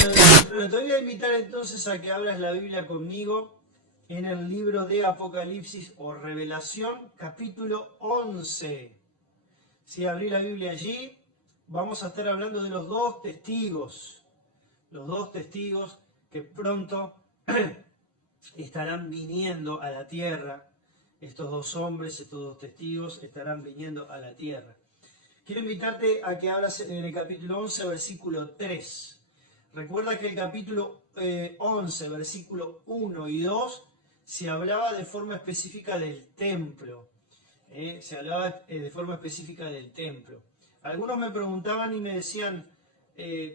Bueno, te voy a invitar entonces a que abras la Biblia conmigo en el libro de Apocalipsis o Revelación, capítulo 11. Si abrí la Biblia allí, vamos a estar hablando de los dos testigos que pronto estarán viniendo a la tierra. Estos dos hombres, estos dos testigos estarán viniendo a la tierra. Quiero invitarte a que abras en el capítulo 11, versículo 3. Recuerda que el capítulo 11, versículo 1 y 2, se hablaba de forma específica del templo. Se hablaba de forma específica del templo. Algunos me preguntaban y me decían,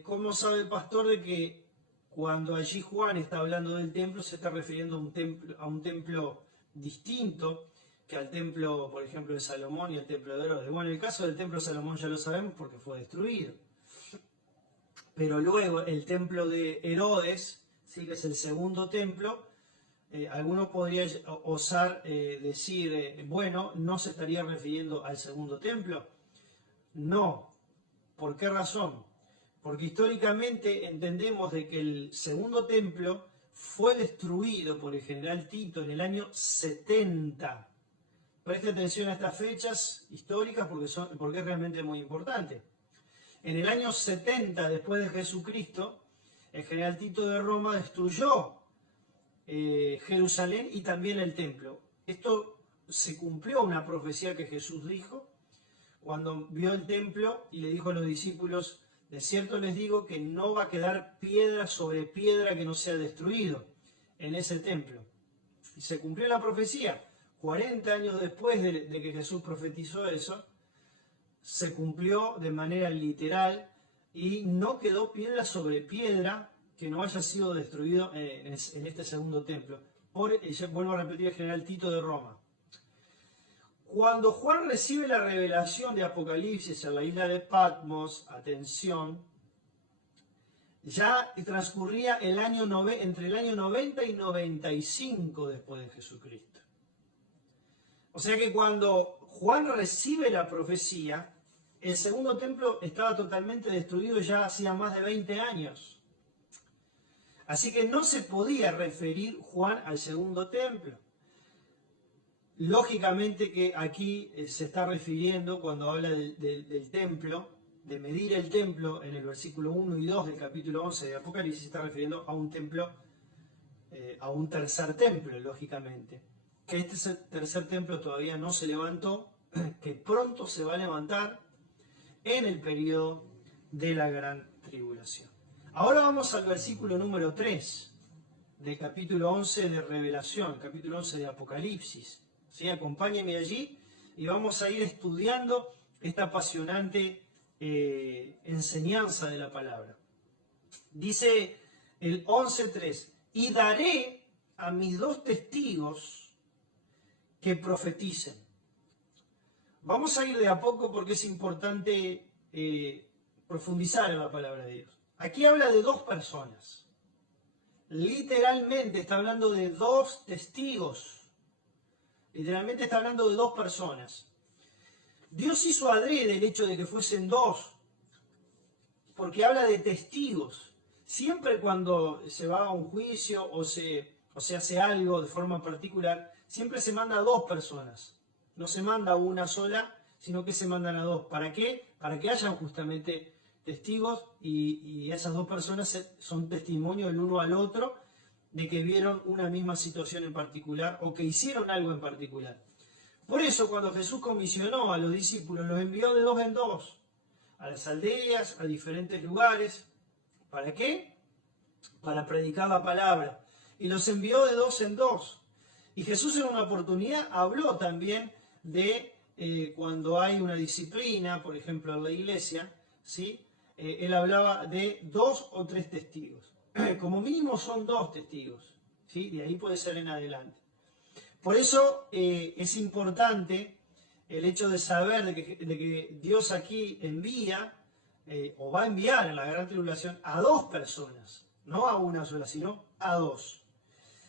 ¿cómo sabe el pastor de que cuando allí Juan está hablando del templo se está refiriendo a un templo distinto que al templo, por ejemplo, de Salomón y al templo de Herodes? Bueno, el caso del templo de Salomón ya lo sabemos porque fue destruido. Pero luego el templo de Herodes, ¿sí?, que es el segundo templo, alguno podría osar decir, bueno, ¿no se estaría refiriendo al segundo templo? No. ¿Por qué razón? Porque históricamente entendemos de que el segundo templo fue destruido por el general Tito en el año 70. Preste atención a estas fechas históricas porque es realmente muy importante. En el año 70 después de Jesucristo, el general Tito de Roma destruyó Jerusalén y también el templo. Esto se cumplió una profecía que Jesús dijo cuando vio el templo y le dijo a los discípulos, de cierto les digo que no va a quedar piedra sobre piedra que no sea destruido en ese templo. Y se cumplió la profecía. 40 años después de que Jesús profetizó eso, se cumplió de manera literal y no quedó piedra sobre piedra que no haya sido destruido en este segundo templo. Vuelvo a repetir, el general Tito de Roma. Cuando Juan recibe la revelación de Apocalipsis en la isla de Patmos, atención, ya transcurría entre el año 90 y 95 después de Jesucristo. O sea que cuando Juan recibe la profecía, el segundo templo estaba totalmente destruido ya hacía más de 20 años. Así que no se podía referir Juan al segundo templo. Lógicamente que aquí se está refiriendo, cuando habla del templo, de medir el templo, en el versículo 1 y 2 del capítulo 11 de Apocalipsis, se está refiriendo a un templo, a un tercer templo, lógicamente. Que este tercer templo todavía no se levantó, que pronto se va a levantar en el periodo de la gran tribulación. Ahora vamos al versículo número 3 del capítulo 11 de Revelación, capítulo 11 de Apocalipsis. ¿Sí? Acompáñenme allí y vamos a ir estudiando esta apasionante enseñanza de la palabra. Dice el 11.3, y daré a mis dos testigos que profeticen. Vamos a ir de a poco porque es importante profundizar en la palabra de Dios. Aquí habla de dos personas. Literalmente está hablando de dos testigos. Literalmente está hablando de dos personas. Dios hizo adrede el hecho de que fuesen dos, porque habla de testigos. Siempre cuando se va a un juicio o se hace algo de forma particular, siempre se manda a dos personas. No se manda a una sola, sino que se mandan a dos. ¿Para qué? Para que hayan justamente testigos y esas dos personas son testimonio el uno al otro de que vieron una misma situación en particular o que hicieron algo en particular. Por eso cuando Jesús comisionó a los discípulos, los envió de dos en dos, a las aldeas, a diferentes lugares. ¿Para qué? Para predicar la palabra. Y los envió de dos en dos. Y Jesús en una oportunidad habló también de cuando hay una disciplina, por ejemplo en la iglesia, ¿sí? Él hablaba de 2 o 3 testigos. Como mínimo son 2 testigos, ¿sí? De ahí puede ser en adelante. Por eso es importante el hecho de saber de que Dios aquí envía o va a enviar en la gran tribulación a 2 personas, no a una sola, sino a 2.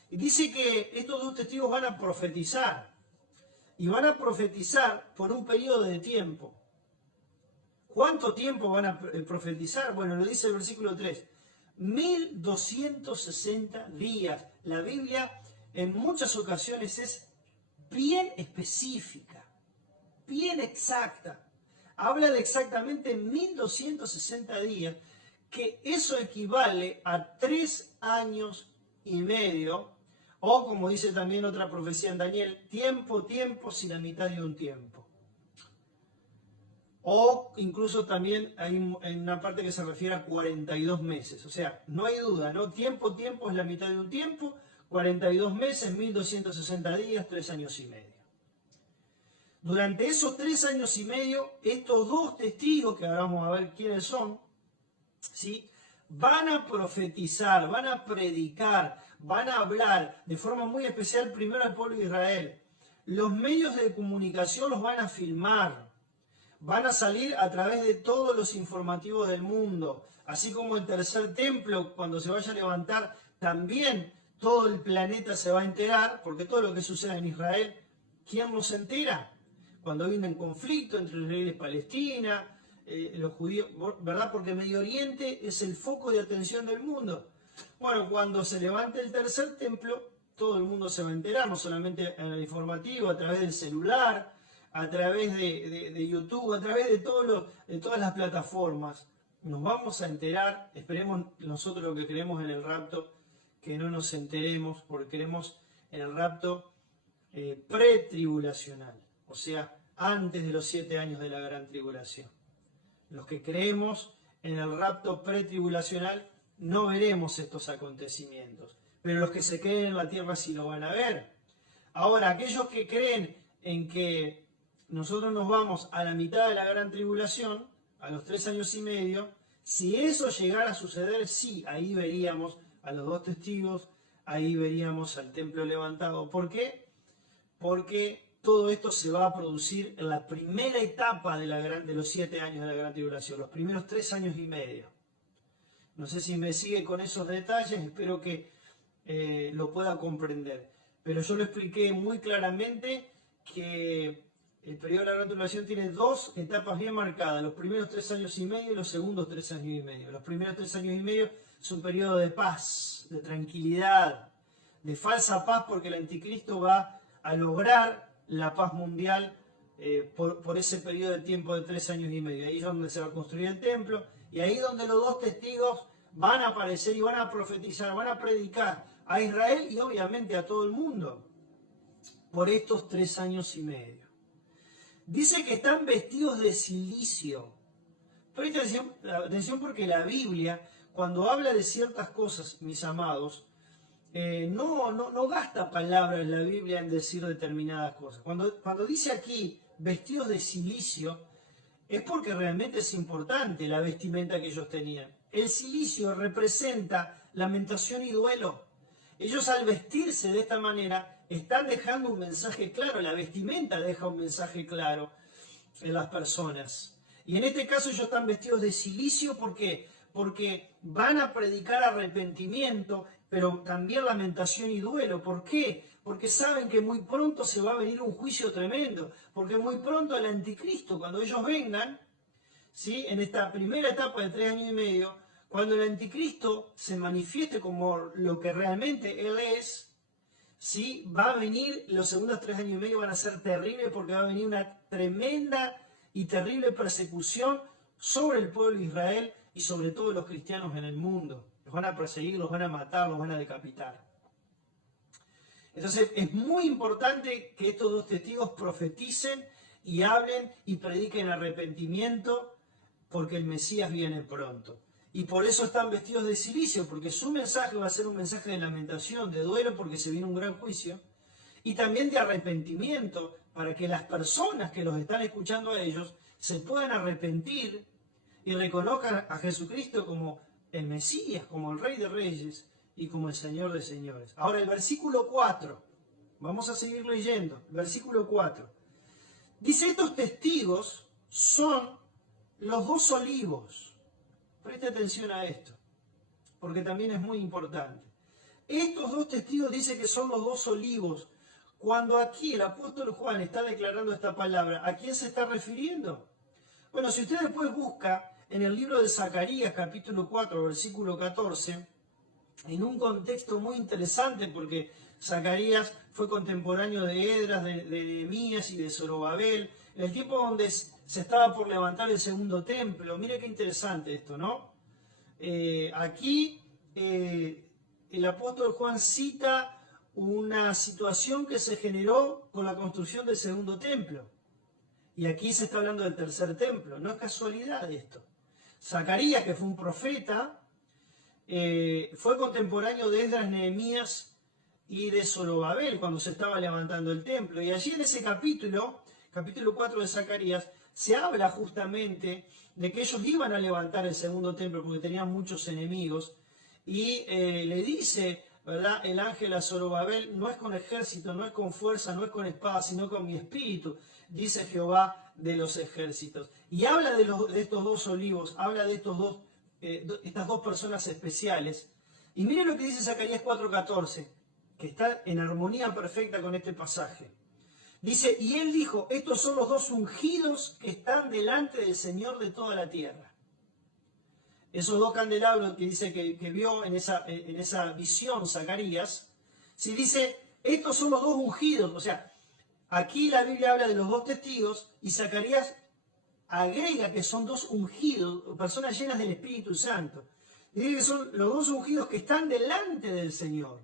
Y dice que estos 2 testigos van a profetizar, y van a profetizar por un periodo de tiempo. ¿Cuánto tiempo van a profetizar? Bueno, lo dice el versículo 3. 1260 días. La Biblia en muchas ocasiones es bien específica, bien exacta. Habla de exactamente 1260 días, que eso equivale a 3 años y medio, o como dice también otra profecía en Daniel, tiempo si la mitad de un tiempo. O incluso también hay una parte que se refiere a 42 meses. O sea, no hay duda, ¿no? Tiempo es la mitad de un tiempo, 42 meses, 1260 días, 3 años y medio. Durante esos 3 años y medio, estos dos testigos, que ahora vamos a ver quiénes son, ¿sí?, van a profetizar, van a predicar, van a hablar de forma muy especial primero al pueblo de Israel. Los medios de comunicación los van a filmar, van a salir a través de todos los informativos del mundo, así como el tercer templo, cuando se vaya a levantar, también todo el planeta se va a enterar, porque todo lo que sucede en Israel, ¿quién nos entera? Cuando viene un conflicto entre Israel y Palestina, los judíos, ¿verdad? Porque Medio Oriente es el foco de atención del mundo. Bueno, cuando se levante el tercer templo, todo el mundo se va a enterar, no solamente en el informativo, a través del celular, a través de YouTube, a través de todas las plataformas. Nos vamos a enterar, esperemos nosotros lo que creemos en el rapto, que no nos enteremos, porque creemos en el rapto pretribulacional, o sea, antes de los 7 años de la gran tribulación. Los que creemos en el rapto pretribulacional no veremos estos acontecimientos, pero los que se queden en la tierra sí lo van a ver. Ahora, aquellos que creen en que nosotros nos vamos a la mitad de la gran tribulación, a los 3 años y medio, si eso llegara a suceder, sí, ahí veríamos a los dos testigos, ahí veríamos al templo levantado. ¿Por qué? Porque todo esto se va a producir en la primera etapa de los 7 años de la gran tribulación, los primeros 3 años y medio. No sé si me sigue con esos detalles, espero que lo pueda comprender. Pero yo lo expliqué muy claramente que el periodo de la gran tribulación tiene 2 etapas bien marcadas, los primeros 3 años y medio y los segundos 3 años y medio. Los primeros 3 años y medio es un periodo de paz, de tranquilidad, de falsa paz, porque el anticristo va a lograr la paz mundial por ese periodo de tiempo de 3 años y medio. Ahí es donde se va a construir el templo y ahí es donde los dos testigos van a aparecer y van a profetizar, van a predicar a Israel y obviamente a todo el mundo por estos 3 años y medio. Dice que están vestidos de silicio. Presta atención porque la Biblia, cuando habla de ciertas cosas, mis amados, no gasta palabras la Biblia en decir determinadas cosas. Cuando dice aquí vestidos de silicio, es porque realmente es importante la vestimenta que ellos tenían. El silicio representa lamentación y duelo. Ellos al vestirse de esta manera están dejando un mensaje claro, la vestimenta deja un mensaje claro en las personas. Y en este caso ellos están vestidos de silicio, ¿por qué? Porque van a predicar arrepentimiento, pero también lamentación y duelo. ¿Por qué? Porque saben que muy pronto se va a venir un juicio tremendo, porque muy pronto el anticristo, cuando ellos vengan, ¿sí?, en esta primera etapa de 3 años y medio, cuando el anticristo se manifieste como lo que realmente él es, ¿sí?, va a venir, los segundos 3 años y medio van a ser terribles porque va a venir una tremenda y terrible persecución sobre el pueblo de Israel y sobre todos los cristianos en el mundo. Los van a perseguir, los van a matar, los van a decapitar. Entonces es muy importante que estos dos testigos profeticen y hablen y prediquen arrepentimiento porque el Mesías viene pronto. Y por eso están vestidos de silicio, porque su mensaje va a ser un mensaje de lamentación, de duelo, porque se viene un gran juicio, y también de arrepentimiento, para que las personas que los están escuchando a ellos se puedan arrepentir y reconozcan a Jesucristo como el Mesías, como el Rey de Reyes y como el Señor de Señores. Ahora el versículo 4, vamos a seguir leyendo, versículo 4. Dice, estos testigos son los 2 olivos. Preste atención a esto, porque también es muy importante. Estos 2 testigos dice que son los 2 olivos. Cuando aquí el apóstol Juan está declarando esta palabra, ¿a quién se está refiriendo? Bueno, si usted después busca en el libro de Zacarías, capítulo 4, versículo 14, en un contexto muy interesante, porque Zacarías fue contemporáneo de Esdras, de Nehemías y de Zorobabel, en el tiempo donde se estaba por levantar el segundo templo. Mire qué interesante esto, ¿no? Aquí el apóstol Juan cita una situación que se generó con la construcción del segundo templo. Y aquí se está hablando del tercer templo. No es casualidad esto. Zacarías, que fue un profeta, fue contemporáneo de Esdras, Nehemías y de Zorobabel cuando se estaba levantando el templo. Y allí en ese capítulo 4 de Zacarías, se habla justamente de que ellos iban a levantar el segundo templo porque tenían muchos enemigos. Y le dice, ¿verdad?, el ángel a Zorobabel: no es con ejército, no es con fuerza, no es con espada, sino con mi espíritu, dice Jehová de los ejércitos. Y habla de estos dos olivos, habla de estas dos personas especiales. Y miren lo que dice Zacarías 4:14, que está en armonía perfecta con este pasaje. Dice: y él dijo, estos son los dos ungidos que están delante del Señor de toda la tierra. Esos dos candelabros que dice que vio en esa visión Zacarías, si dice, estos son los dos ungidos, o sea, aquí la Biblia habla de los dos testigos y Zacarías agrega que son dos ungidos, personas llenas del Espíritu Santo. Y dice que son los dos ungidos que están delante del Señor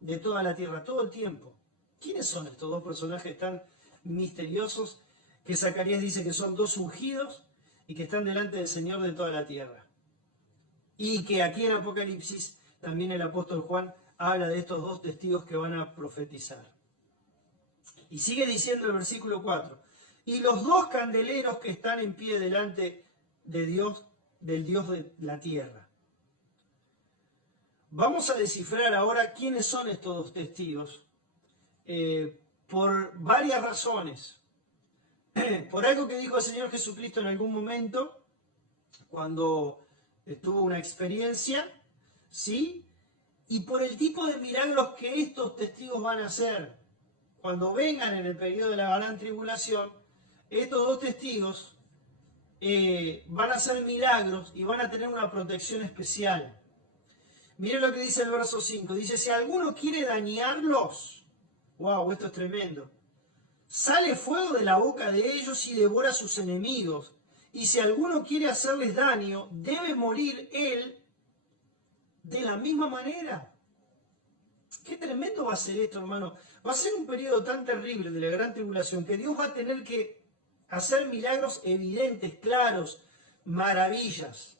de toda la tierra, todo el tiempo. ¿Quiénes son estos dos personajes tan misteriosos que Zacarías dice que son dos ungidos y que están delante del Señor de toda la tierra? Y que aquí en Apocalipsis también el apóstol Juan habla de estos dos testigos que van a profetizar. Y sigue diciendo el versículo 4, y los dos candeleros que están en pie delante de Dios, del Dios de la tierra. Vamos a descifrar ahora quiénes son estos dos testigos, por varias razones. Por algo que dijo el Señor Jesucristo en algún momento, cuando tuvo una experiencia, ¿sí? Y por el tipo de milagros que estos testigos van a hacer. Cuando vengan en el periodo de la gran tribulación, estos dos testigos van a hacer milagros y van a tener una protección especial. Miren lo que dice el verso 5. Dice, si alguno quiere dañarlos, wow, esto es tremendo, sale fuego de la boca de ellos y devora a sus enemigos. Y si alguno quiere hacerles daño, debe morir él de la misma manera. Qué tremendo va a ser esto, hermano. Va a ser un periodo tan terrible de la gran tribulación que Dios va a tener que hacer milagros evidentes, claros, maravillas.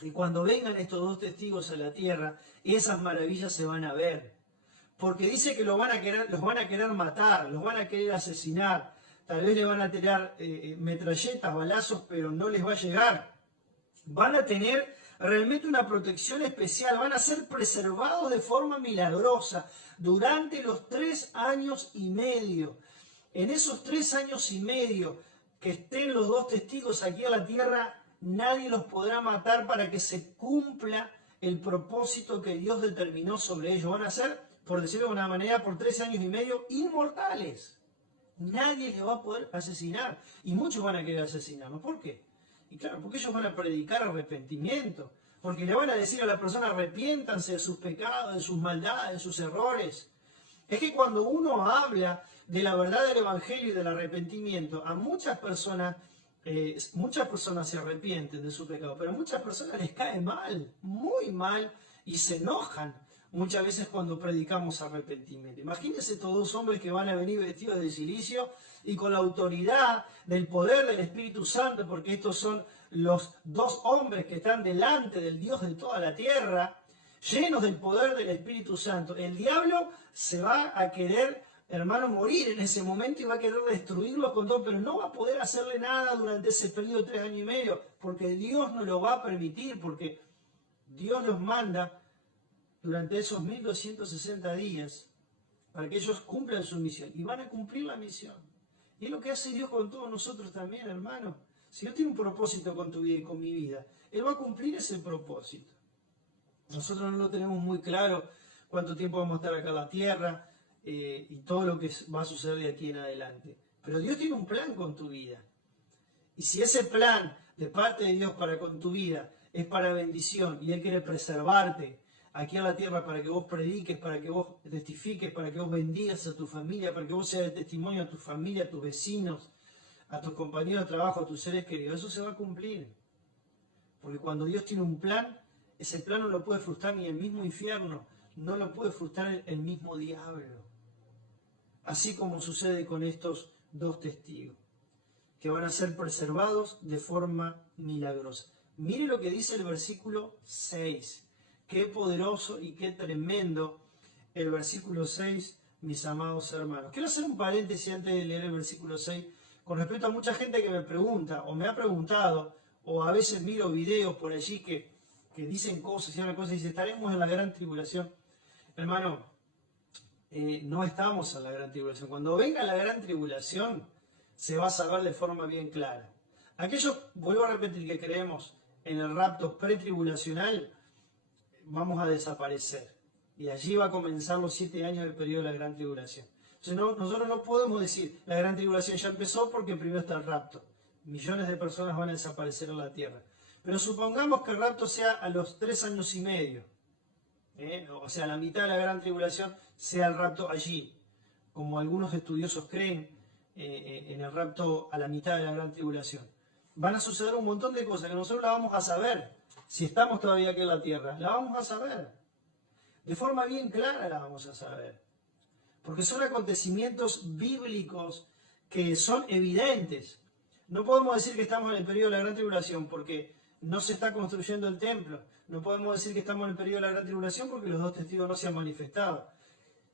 Y cuando vengan estos dos testigos a la tierra, esas maravillas se van a ver. Porque dice que los van a querer matar, los van a querer asesinar. Tal vez le van a tirar metralletas, balazos, pero no les va a llegar. Van a tener realmente una protección especial, van a ser preservados de forma milagrosa durante los 3 años y medio. En esos 3 años y medio que estén los dos testigos aquí a la tierra, nadie los podrá matar para que se cumpla el propósito que Dios determinó sobre ellos. Van a ser, por decirlo de una manera, por 3 años y medio, inmortales. Nadie les va a poder asesinar. Y muchos van a querer asesinarlos. ¿Por qué? Y claro, porque ellos van a predicar arrepentimiento. Porque le van a decir a la persona: arrepiéntanse de sus pecados, de sus maldades, de sus errores. Es que cuando uno habla de la verdad del Evangelio y del arrepentimiento, a muchas personas se arrepienten de su pecado, pero a muchas personas les cae mal, muy mal, y se enojan muchas veces cuando predicamos arrepentimiento. Imagínense estos dos hombres que van a venir vestidos de cilicio y con la autoridad del poder del Espíritu Santo, porque estos son los dos hombres que están delante del Dios de toda la tierra, llenos del poder del Espíritu Santo. El diablo se va a querer, hermano, morir en ese momento y va a querer destruirlos con todo, pero no va a poder hacerle nada durante ese periodo de 3 años y medio, porque Dios no lo va a permitir, porque Dios los manda durante esos 1260 días para que ellos cumplan su misión, y van a cumplir la misión. Y es lo que hace Dios con todos nosotros también, hermano. Si Dios tiene un propósito con tu vida y con mi vida, Él va a cumplir ese propósito. Nosotros no lo tenemos muy claro cuánto tiempo vamos a estar acá en la tierra y todo lo que va a suceder de aquí en adelante. Pero Dios tiene un plan con tu vida. Y si ese plan de parte de Dios para con tu vida es para bendición y Él quiere preservarte aquí en la tierra para que vos prediques, para que vos testifiques, para que vos bendigas a tu familia, para que vos seas de testimonio a tu familia, a tus vecinos, a tus compañeros de trabajo, a tus seres queridos, eso se va a cumplir. Porque cuando Dios tiene un plan, ese plan no lo puede frustrar ni el mismo infierno, no lo puede frustrar el mismo diablo. Así como sucede con estos dos testigos, que van a ser preservados de forma milagrosa. Mire lo que dice el versículo 6. Qué poderoso y qué tremendo el versículo 6, mis amados hermanos. Quiero hacer un paréntesis antes de leer el versículo 6, con respecto a mucha gente que me pregunta, o me ha preguntado, o a veces miro videos por allí que dicen cosas y hablan cosas y dicen, estaremos en la gran tribulación. Hermano, no estamos en la gran tribulación. Cuando venga la gran tribulación, se va a saber de forma bien clara. Aquellos, vuelvo a repetir, que creemos en el rapto pretribulacional, vamos a desaparecer. Y allí va a comenzar los 7 años del periodo de la gran tribulación. Entonces nosotros no podemos decir, la gran tribulación ya empezó porque primero está el rapto. Millones de personas van a desaparecer en la tierra. Pero supongamos que el rapto sea a los 3 años y medio. O sea, a la mitad de la gran tribulación sea el rapto allí. Como algunos estudiosos creen en el rapto a la mitad de la gran tribulación. Van a suceder un montón de cosas que nosotros la vamos a saber. Si estamos todavía aquí en la tierra, la vamos a saber. De forma bien clara la vamos a saber. Porque son acontecimientos bíblicos que son evidentes. No podemos decir que estamos en el periodo de la gran tribulación porque no se está construyendo el templo. No podemos decir que estamos en el periodo de la gran tribulación porque los dos testigos no se han manifestado.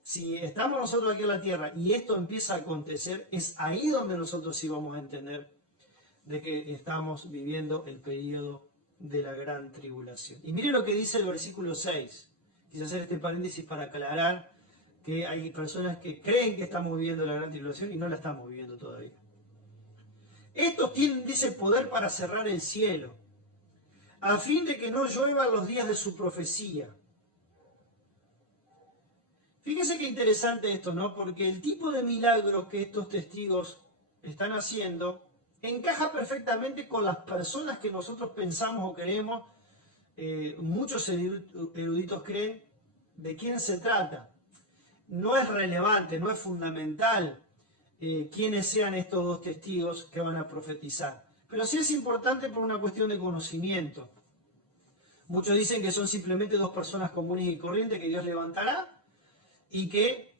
Si estamos nosotros aquí en la tierra y esto empieza a acontecer, es ahí donde nosotros sí vamos a entender de que estamos viviendo el periodo de la gran tribulación. Y mire lo que dice el versículo 6. Quise hacer este paréntesis para aclarar que hay personas que creen que estamos viviendo la gran tribulación y no la estamos viviendo todavía. Estos tienen, dice, poder para cerrar el cielo, a fin de que no llueva los días de su profecía. Fíjese qué interesante esto, ¿no? Porque el tipo de milagros que estos testigos están haciendo encaja perfectamente con las personas que nosotros pensamos o queremos. Muchos eruditos creen de quién se trata. No es relevante, no es fundamental quiénes sean estos dos testigos que van a profetizar. Pero sí es importante por una cuestión de conocimiento. Muchos dicen que son simplemente dos personas comunes y corrientes que Dios levantará y que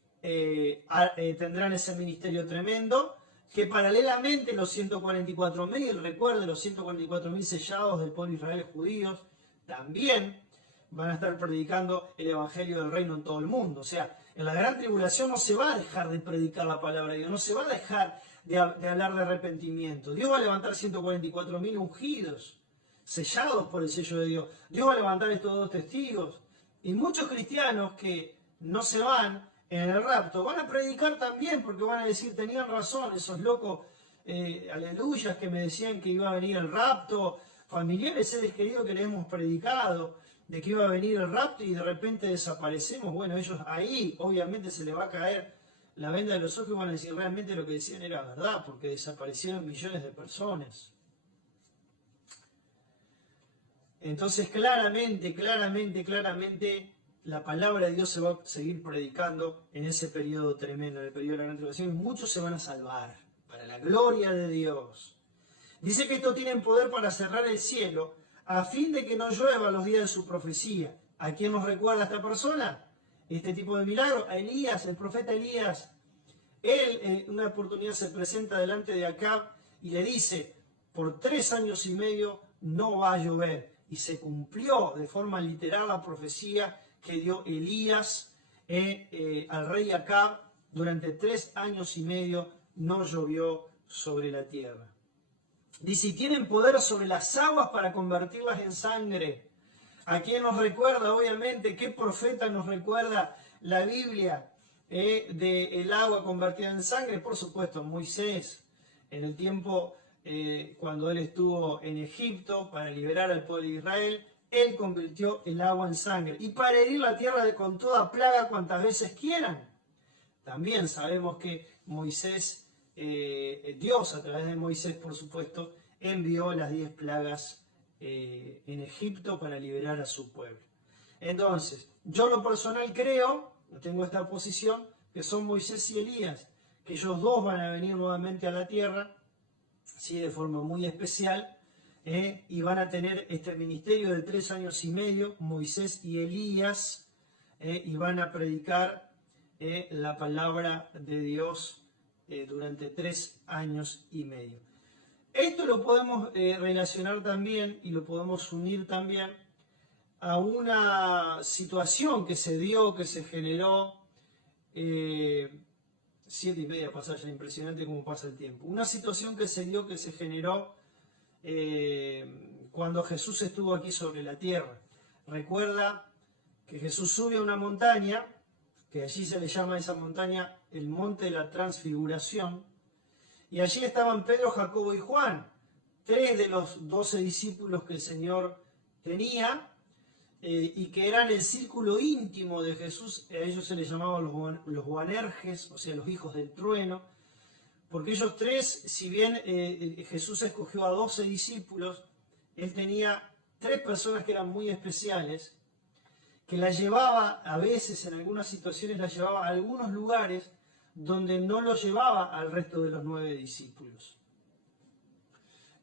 tendrán ese ministerio tremendo, que paralelamente los 144.000, recuerden, los 144.000 sellados del pueblo de Israel judíos, también van a estar predicando el evangelio del reino en todo el mundo. O sea, en la gran tribulación no se va a dejar de predicar la palabra de Dios, no se va a dejar de hablar de arrepentimiento. Dios va a levantar 144.000 ungidos, sellados por el sello de Dios. Dios va a levantar estos dos testigos. Y muchos cristianos que no se van en el rapto van a predicar también, porque van a decir, tenían razón esos locos, aleluyas, que me decían que iba a venir el rapto, familiares, seres queridos que les hemos predicado, de que iba a venir el rapto y de repente desaparecemos. Bueno, ellos ahí obviamente se les va a caer la venda de los ojos y van a decir realmente lo que decían era verdad, porque desaparecieron millones de personas. Entonces claramente, la palabra de Dios se va a seguir predicando en ese periodo tremendo, en el periodo de la gran tribulación, y muchos se van a salvar, para la gloria de Dios. Dice que estos tienen poder para cerrar el cielo, a fin de que no llueva los días de su profecía. ¿A quién nos recuerda esta persona? Este tipo de milagro, a Elías, el profeta Elías. Él en una oportunidad se presenta delante de Acab y le dice, por 3 años y medio no va a llover. Y se cumplió de forma literal la profecía que dio Elías al rey Acab. Durante 3 años y medio no llovió sobre la tierra. Dice, y tienen poder sobre las aguas para convertirlas en sangre. ¿A quién nos recuerda? Obviamente, ¿qué profeta nos recuerda la Biblia del agua convertida en sangre? Por supuesto, Moisés, en el tiempo cuando él estuvo en Egipto para liberar al pueblo de Israel, él convirtió el agua en sangre. Y para herir la tierra con toda plaga cuantas veces quieran. También sabemos que Moisés, Dios a través de Moisés, por supuesto, envió las 10 plagas en Egipto para liberar a su pueblo. Entonces, yo lo personal creo, tengo esta posición, que son Moisés y Elías, que ellos dos van a venir nuevamente a la tierra, sí, de forma muy especial, y van a tener este ministerio de 3 años y medio, Moisés y Elías, y van a predicar la palabra de Dios durante 3 años y medio. Esto lo podemos relacionar también y lo podemos unir también a una situación que se dio, que se generó, 7:30 pasa ya, impresionante cómo pasa el tiempo. Una situación que se dio, que se generó cuando Jesús estuvo aquí sobre la tierra. Recuerda que Jesús sube a una montaña, que allí se le llama a esa montaña el Monte de la Transfiguración, y allí estaban Pedro, Jacobo y Juan, 3 de los 12 discípulos que el Señor tenía, y que eran el círculo íntimo de Jesús. A ellos se les llamaba los Boanerges, o sea, los hijos del trueno, porque ellos 3, si bien Jesús escogió a 12 discípulos, él tenía 3 personas que eran muy especiales, que las llevaba, a veces en algunas situaciones las llevaba a algunos lugares donde no lo llevaba al resto de los 9 discípulos.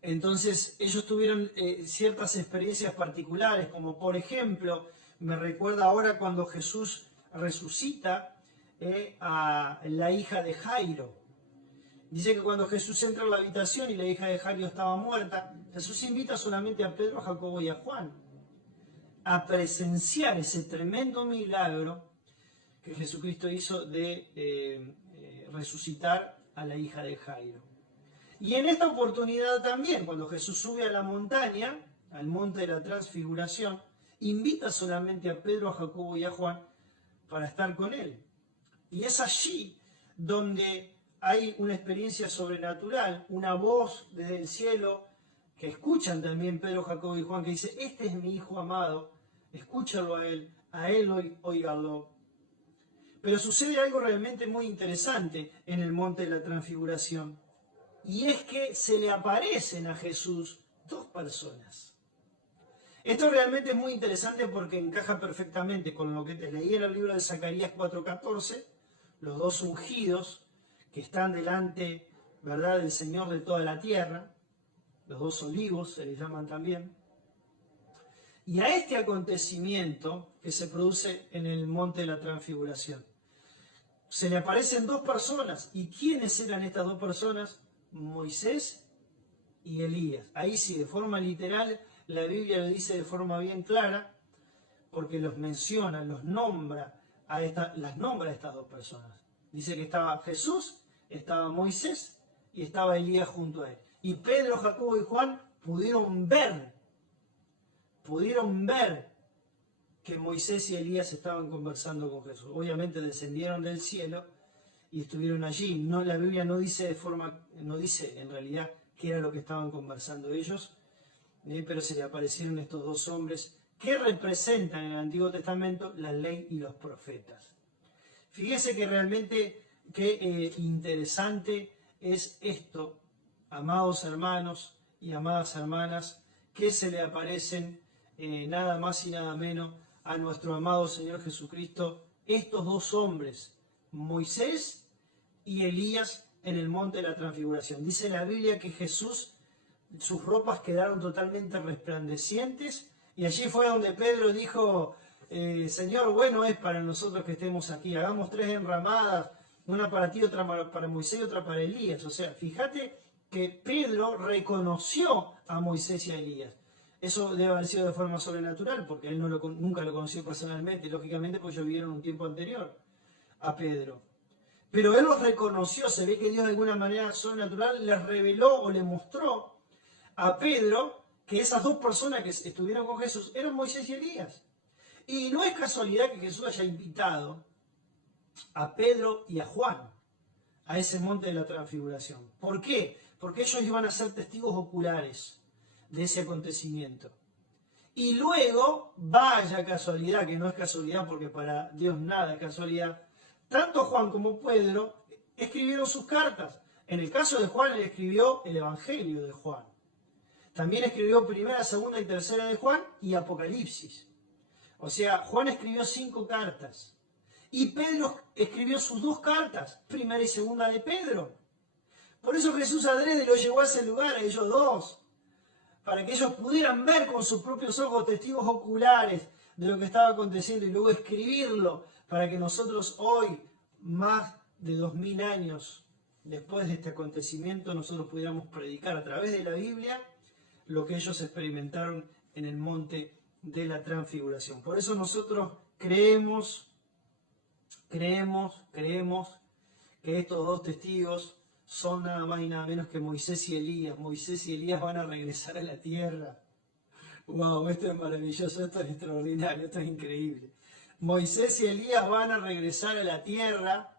Entonces ellos tuvieron ciertas experiencias particulares, como por ejemplo, me recuerda ahora cuando Jesús resucita a la hija de Jairo. Dice que cuando Jesús entra en la habitación y la hija de Jairo estaba muerta, Jesús invita solamente a Pedro, a Jacobo y a Juan a presenciar ese tremendo milagro que Jesucristo hizo de resucitar a la hija de Jairo. Y en esta oportunidad también, cuando Jesús sube a la montaña, al monte de la Transfiguración, invita solamente a Pedro, a Jacobo y a Juan para estar con él. Y es allí donde hay una experiencia sobrenatural, una voz desde el cielo que escuchan también Pedro, Jacobo y Juan, que dice: este es mi hijo amado, escúchalo a él óiganlo. Pero sucede algo realmente muy interesante en el monte de la Transfiguración. Y es que se le aparecen a Jesús 2 personas. Esto realmente es muy interesante porque encaja perfectamente con lo que te leí en el libro de Zacarías 4:14, los 2 ungidos que están delante, ¿verdad?, del Señor de toda la tierra, los 2 olivos se les llaman también. Y a este acontecimiento que se produce en el monte de la Transfiguración, se le aparecen 2 personas. ¿Y quiénes eran estas 2 personas? Moisés y Elías. Ahí sí, de forma literal, la Biblia lo dice de forma bien clara, porque los menciona, los nombra las nombra a estas 2 personas. Dice que estaba Jesús, estaba Moisés y estaba Elías junto a él. Y Pedro, Jacobo y Juan pudieron ver que Moisés y Elías estaban conversando con Jesús. Obviamente descendieron del cielo y estuvieron allí. No, la Biblia no dice en realidad qué era lo que estaban conversando ellos, pero se le aparecieron estos 2 hombres que representan en el Antiguo Testamento la ley y los profetas. Fíjese que realmente qué interesante es esto, amados hermanos y amadas hermanas, que se le aparecen nada más y nada menos a nuestro amado Señor Jesucristo, estos 2 hombres, Moisés y Elías, en el monte de la Transfiguración. Dice la Biblia que Jesús, sus ropas quedaron totalmente resplandecientes, y allí fue donde Pedro dijo: Señor, bueno es para nosotros que estemos aquí, hagamos 3 enramadas, una para ti, otra para Moisés y otra para Elías. O sea, fíjate que Pedro reconoció a Moisés y a Elías. Eso debe haber sido de forma sobrenatural, porque él nunca lo conoció personalmente, lógicamente, porque ellos vivieron un tiempo anterior a Pedro. Pero él los reconoció. Se ve que Dios de alguna manera sobrenatural les reveló o le mostró a Pedro que esas 2 personas que estuvieron con Jesús eran Moisés y Elías. Y no es casualidad que Jesús haya invitado a Pedro y a Juan a ese monte de la Transfiguración. ¿Por qué? Porque ellos iban a ser testigos oculares de ese acontecimiento. Y luego, vaya casualidad, que no es casualidad porque para Dios nada es casualidad, tanto Juan como Pedro escribieron sus cartas. En el caso de Juan, él escribió el Evangelio de Juan. También escribió primera, segunda y tercera de Juan y Apocalipsis. O sea, Juan escribió 5 cartas. Y Pedro escribió sus 2 cartas, primera y segunda de Pedro. Por eso Jesús adrede lo llevó a ese lugar, a ellos 2, para que ellos pudieran ver con sus propios ojos, testigos oculares de lo que estaba aconteciendo, y luego escribirlo, para que nosotros hoy, más de 2000 años después de este acontecimiento, nosotros pudiéramos predicar a través de la Biblia lo que ellos experimentaron en el monte de la transfiguración. Por eso nosotros creemos que estos 2 testigos son nada más y nada menos que Moisés y Elías. Moisés y Elías van a regresar a la tierra. ¡Wow! Esto es maravilloso, esto es extraordinario, esto es increíble. Moisés y Elías van a regresar a la tierra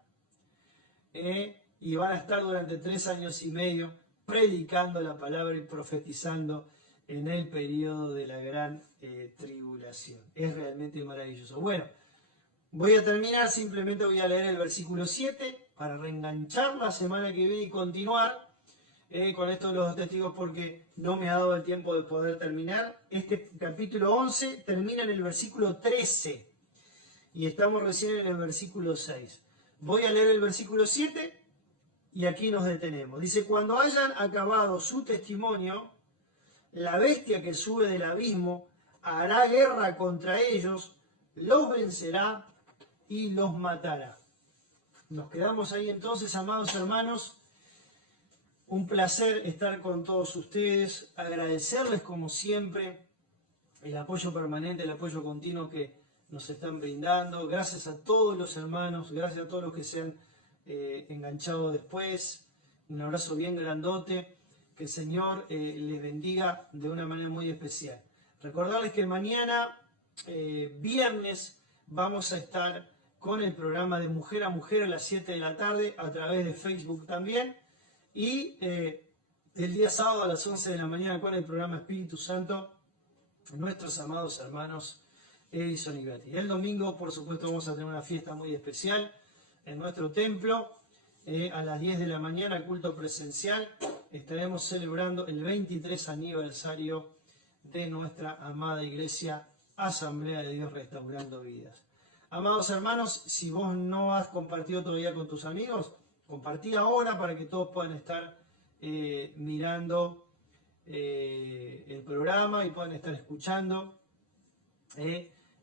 y van a estar durante 3 años y medio predicando la palabra y profetizando en el periodo de la gran tribulación. Es realmente maravilloso. Bueno, voy a terminar, simplemente voy a leer el versículo 7 para reenganchar la semana que viene y continuar con esto de los 2 testigos, porque no me ha dado el tiempo de poder terminar. Este capítulo 11 termina en el versículo 13 y estamos recién en el versículo 6. Voy a leer el versículo 7 y aquí nos detenemos. Dice: cuando hayan acabado su testimonio, la bestia que sube del abismo hará guerra contra ellos, los vencerá y los matará. Nos quedamos ahí entonces, amados hermanos. Un placer estar con todos ustedes, agradecerles como siempre el apoyo permanente, el apoyo continuo que nos están brindando. Gracias a todos los hermanos, gracias a todos los que se han enganchado después. Un abrazo bien grandote, que el Señor les bendiga de una manera muy especial. Recordarles que mañana, viernes, vamos a estar con el programa de Mujer a Mujer a las 7 de la tarde, a través de Facebook también. Y el día sábado a las 11 de la mañana con el programa Espíritu Santo, nuestros amados hermanos Edison y Betty. El domingo, por supuesto, vamos a tener una fiesta muy especial en nuestro templo. A las 10 de la mañana, culto presencial. Estaremos celebrando el 23 aniversario de nuestra amada iglesia Asamblea de Dios Restaurando Vidas. Amados hermanos, si vos no has compartido todavía con tus amigos, compartí ahora para que todos puedan estar mirando el programa y puedan estar escuchando.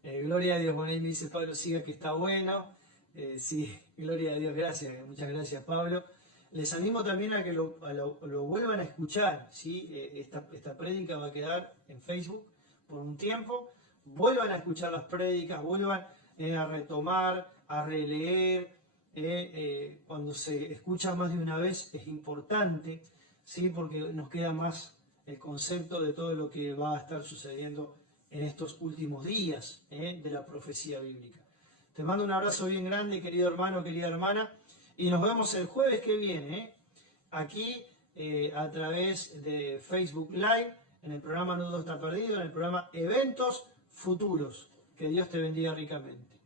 Gloria a Dios. Bueno, ahí me dice Pablo Siga que está bueno. Sí, gloria a Dios, gracias, muchas gracias Pablo. Les animo también a que lo vuelvan a escuchar, ¿sí? Esta prédica va a quedar en Facebook por un tiempo. Vuelvan a escuchar las prédicas, vuelvan a retomar, a releer. Cuando se escucha más de una vez es importante, ¿sí? Porque nos queda más el concepto de todo lo que va a estar sucediendo en estos últimos días de la profecía bíblica. Te mando un abrazo bien grande, querido hermano, querida hermana, y nos vemos el jueves que viene, aquí a través de Facebook Live, en el programa No Todo Está Perdido, en el programa Eventos Futuros. Que Dios te bendiga ricamente.